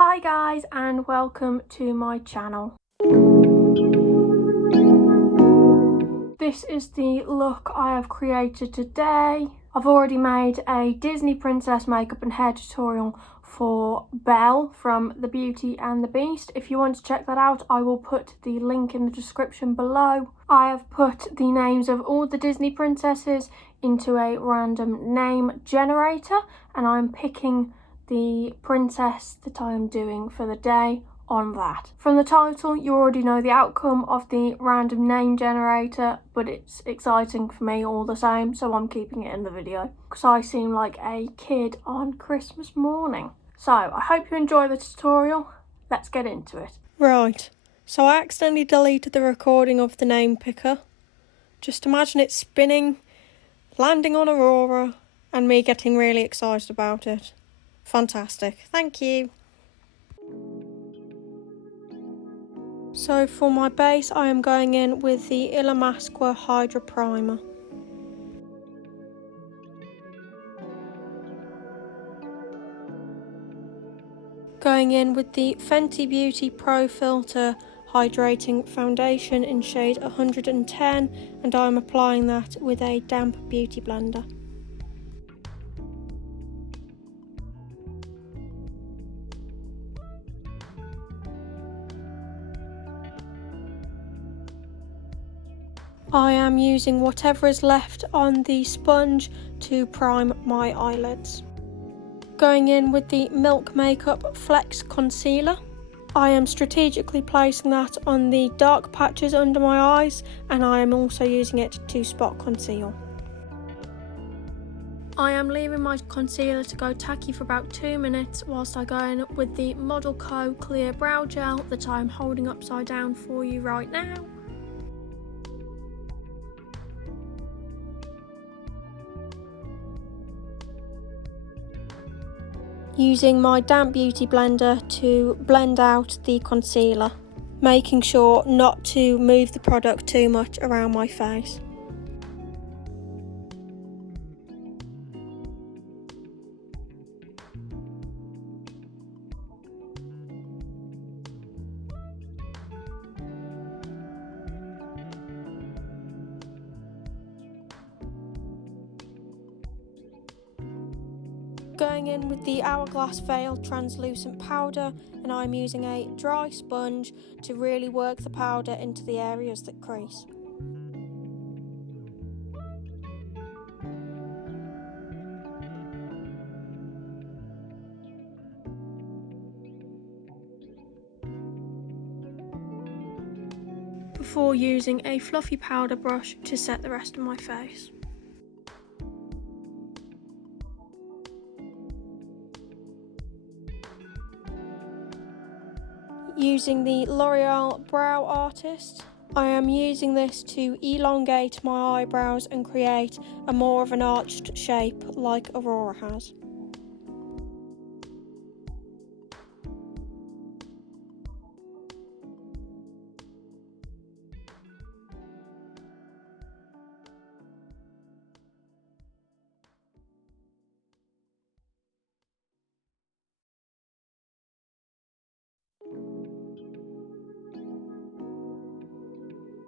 Hi guys and welcome to my channel. This is the look I have created today. I've already made a Disney princess makeup and hair tutorial for Belle from The Beauty and the Beast. If you want to check that out, I will put the link in the description below. I have put the names of all the Disney princesses into a random name generator, and I'm picking the princess that I am doing for the day on that. From the title, you already know the outcome of the random name generator, but it's exciting for me all the same, so I'm keeping it in the video because I seem like a kid on Christmas morning. So I hope you enjoy the tutorial. Let's get into it. Right, so I accidentally deleted the recording of the name picker. Just imagine it spinning, landing on Aurora, and me getting really excited about it. Fantastic, thank you. So for my base, I am going in with the ILLAMASQUA Hydra Primer. Going in with the Fenty Beauty Pro Filt'r Hydrating Foundation in shade 110, and I am applying that with a damp beauty blender. I am using whatever is left on the sponge to prime my eyelids. Going in with the Milk Makeup Flex Concealer. I am strategically placing that on the dark patches under my eyes, and I am also using it to spot conceal. I am leaving my concealer to go tacky for about 2 minutes whilst I go in with the MODELCO Clear Brow Gel that I am holding upside down for you right now. Using my damp beauty blender to blend out the concealer, making sure not to move the product too much around my face. Going in with the Hourglass Veil Translucent Powder, and I'm using a dry sponge to really work the powder into the areas that crease. Before using a fluffy powder brush to set the rest of my face. Using the L'Oreal Brow Artist, I am using this to elongate my eyebrows and create a more of an arched shape like Aurora has.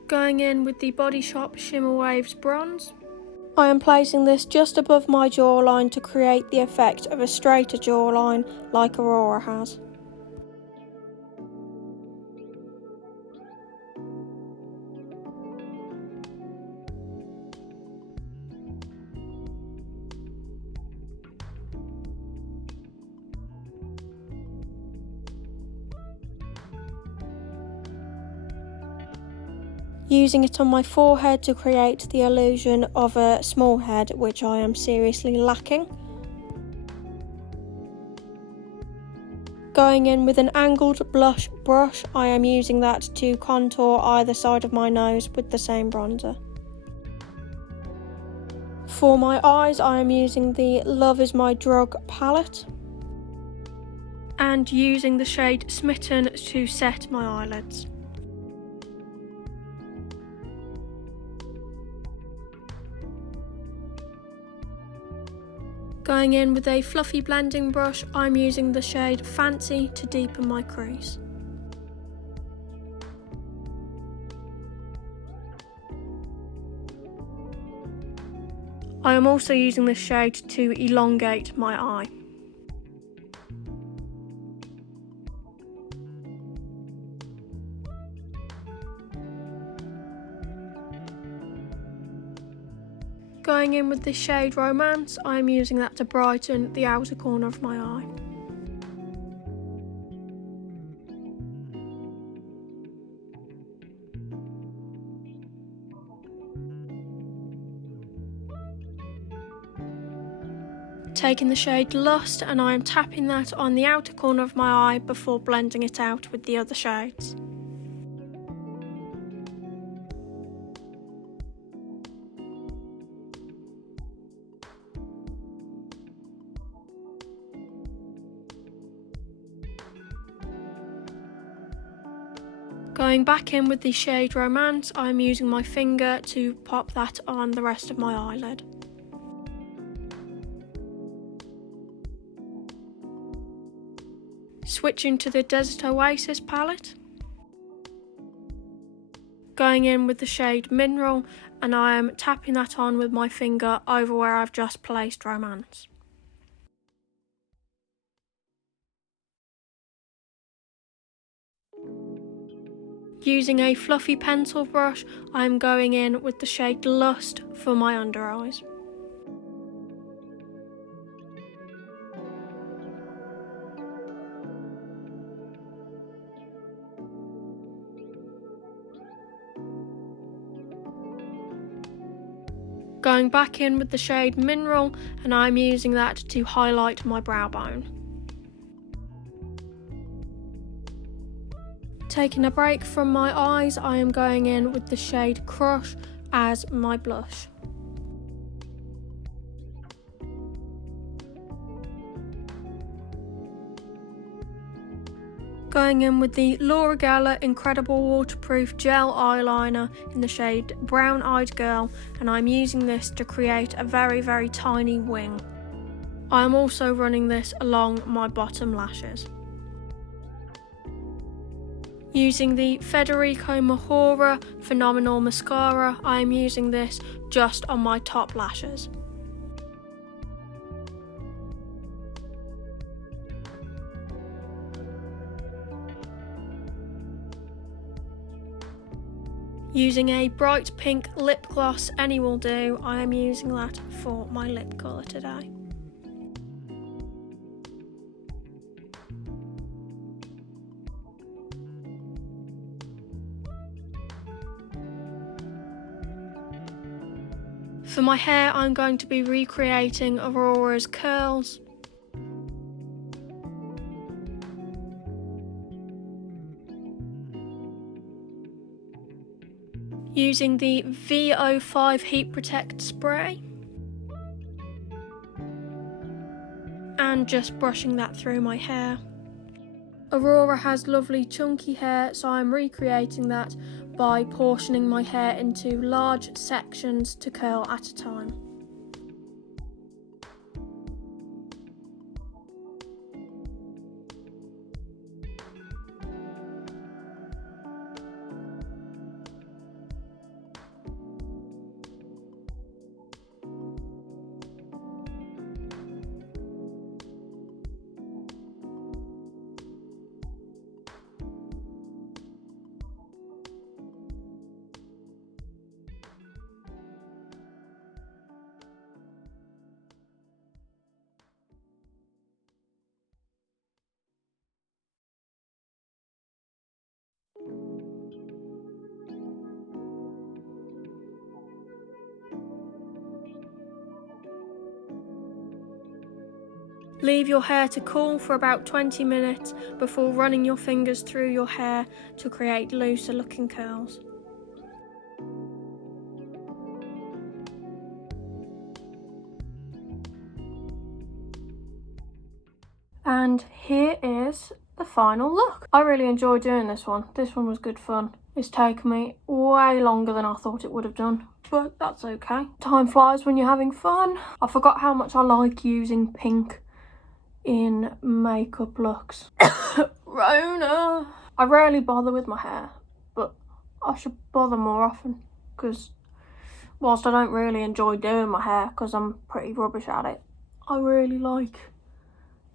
Going in with the Body Shop Shimmer Waves Bronze. I am placing this just above my jawline to create the effect of a straighter jawline like Aurora has. Using it on my forehead to create the illusion of a small head, which I am seriously lacking. Going in with an angled blush brush, I am using that to contour either side of my nose with the same bronzer. For my eyes, I am using the Love Is My Drug palette and using the shade Smitten to set my eyelids. Going in with a fluffy blending brush, I'm using the shade FENTY to deepen my crease. I am also using this shade to elongate my eye. Going in with the shade Romance, I am using that to brighten the outer corner of my eye. Taking the shade Lustre, and I am tapping that on the outer corner of my eye before blending it out with the other shades. Going back in with the shade Romance, I am using my finger to pop that on the rest of my eyelid. Switching to the Desert Oasis palette. Going in with the shade Mineral, and I am tapping that on with my finger over where I've just placed Romance. Using a fluffy pencil brush, I am going in with the shade Lustre for my under eyes. Going back in with the shade Mineral, and I'm using that to highlight my brow bone. Taking a break from my eyes, I am going in with the shade Crush as my blush. Going in with the L'Oreal Inkredible Waterproof Gel Eyeliner in the shade Brown Eyed Girl, and I'm using this to create a very tiny wing. I am also running this along my bottom lashes. Using the FEDERICO MAHORA Phenomenal Mascara, I am using this just on my top lashes. Using a bright pink lip gloss, any will do, I am using that for my lip colour today. For my hair, I'm going to be recreating Aurora's curls. Using the V05 Heat Protect spray. And just brushing that through my hair. Aurora has lovely chunky hair, so I'm recreating that by portioning my hair into large sections to curl at a time. Leave your hair to cool for about 20 minutes before running your fingers through your hair to create looser looking curls. And here is the final look. I really enjoyed doing this one. This one was good fun. It's taken me way longer than I thought it would have done, but that's okay. Time flies when you're having fun. I forgot how much I like using pink in makeup looks. Rona! I rarely bother with my hair, but I should bother more often, because whilst I don't really enjoy doing my hair because I'm pretty rubbish at it, I really like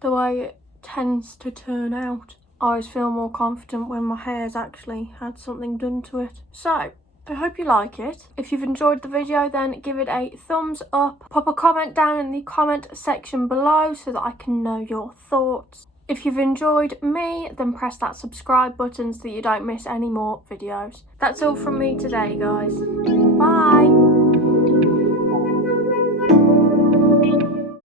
the way it tends to turn out. I always feel more confident when my hair's actually had something done to it. So, I hope you like it. If you've enjoyed the video, then give it a thumbs up. Pop a comment down in the comment section below so that I can know your thoughts. If you've enjoyed me, then press that subscribe button so that you don't miss any more videos. That's all from me today, guys. Bye!